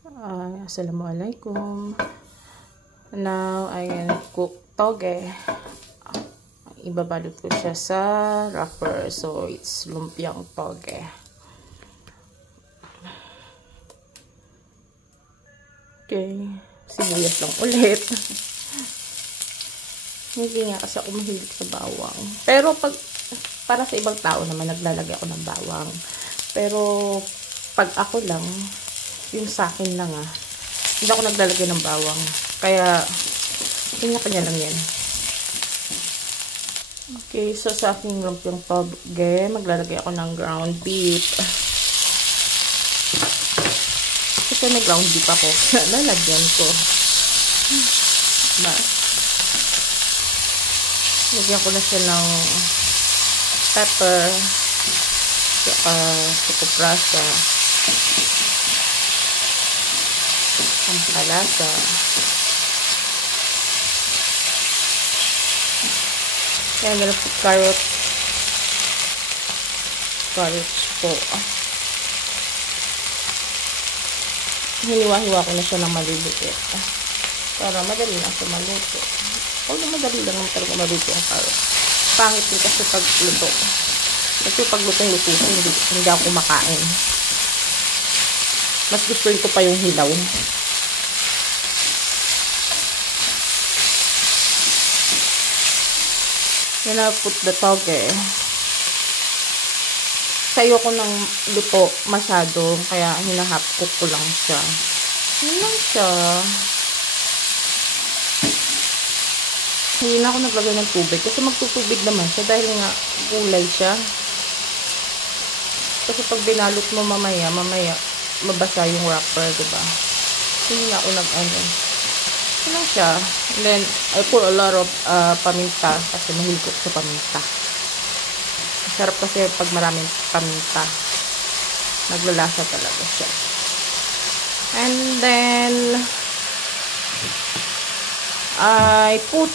Assalamualaikum. Now, I gonna cook toge. Ibabalot ko siya sa wrapper. So, it's lumpiang toge. Okay. Sibuyas lang ulit. Hindi nga kasi ako mahilig sa bawang. Pero, para sa ibang tao naman, naglalagay ako ng bawang. Pero, pag ako lang, yung sa akin lang hindi ako naglalagay ng bawang. Kaya, kanya-kanya lang yan. Okay, so sa aking lumpiang toge, maglalagay ako ng ground beef. Kasi may ground beef ako. Lalagyan ko. Diba? Lagyan ko na siya ng pepper, kukuprasa, pampalasa, kaya gonna put carrots po. Hiniwa-hiwa ko na siya ng maliliit para madali lang siya maluto. Although madali lang naman talaga maluto ang carrots. Pangit din kasi pagluto. Kasi paglutong-luto hindi ako kumakain. Mas gusto ko pa yung hilaw. Then I put the toge. Sayo ko ng luto masyado, kaya hinahap cook ko lang siya. Yun lang siya. Hindi na ako naglagay ng tubig kasi magtutubig naman siya dahil nga gulay siya. Kasi pag binalot mo mamaya mabasa yung wrapper, diba? Hindi na ako nag-ano. Yun lang siya. And then, I put a lot of paminta kasi mahilig ko sa paminta. Masarap kasi pag maraming paminta. Naglalasa talaga siya. And then, I put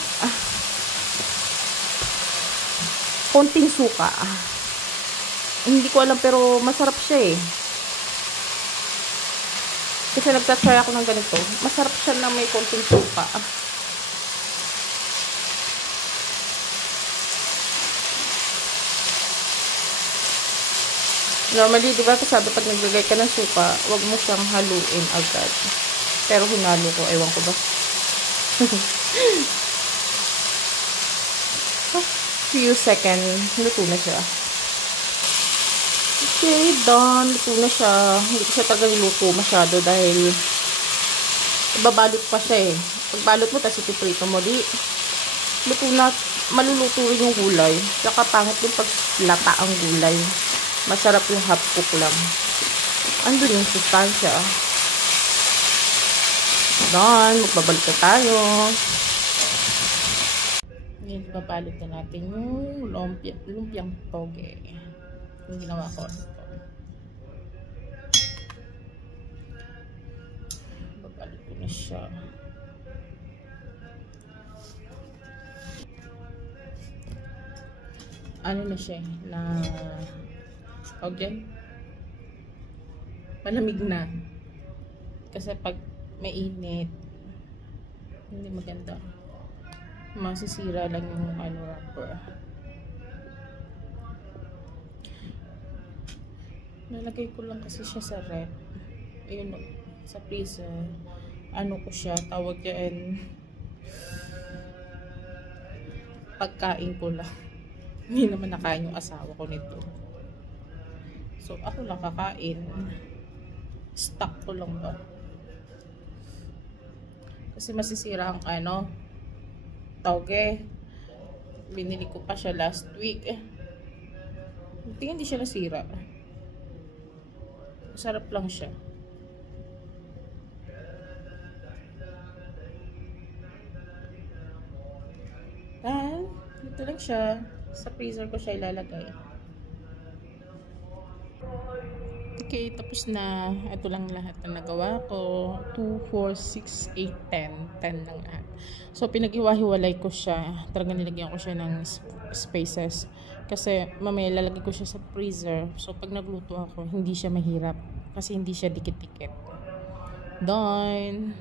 konting suka. Hindi ko alam pero masarap siya eh. Kasi nagtatry ako ng ganito. Masarap siya na may konting suka. Normally, di ba, sabi pag naglagay ka ng suka, wag mo siyang haluin agad. Pero hinalo ko, ewan ko ba. Few seconds, luto na siya. Okay, done. Luto na siya. Hindi ko siya talaga niluto masyado dahil babalot pa siya eh. Pagbalot mo, tapos ipiprito mo, luto na, maluluto rin yung gulay. Saka pangit yung paglata ang gulay. Masarap yung half cook lang. Andun yung sustansya. Done. Magbabalik na tayo. Ngayon, babalot na natin yung lumpiang toge. Yung ginawa ko. Babalot ko na siya. Ano na siya? Malamig na. Kasi pag mainit, hindi maganda. Masisira lang yung wrapper. Nalagay ko lang kasi siya sa rep. Ayun, sa freezer. Ano ko siya, tawag yan, pagkain ko lang. Hindi naman nakain yung asawa ko nito. So, ako lang kakain. Stock ko lang ba? Kasi masisira ang toge. Binili ko pa siya last week. Hindi siya nasira. Masarap lang siya. Ito lang siya. Sa freezer ko siya ilalagay. Okay, tapos na. Ito lang lahat na nagawa ko. 2, 4, 6, 8, 10. 10 lang lahat. So, pinag-iwa-hiwalay ko siya. Talagang nilagyan ko siya ng spaces. Kasi mamaya lalagay ko siya sa freezer. So, pag nagluto ako, hindi siya mahirap. Kasi hindi siya dikit-dikit. Done.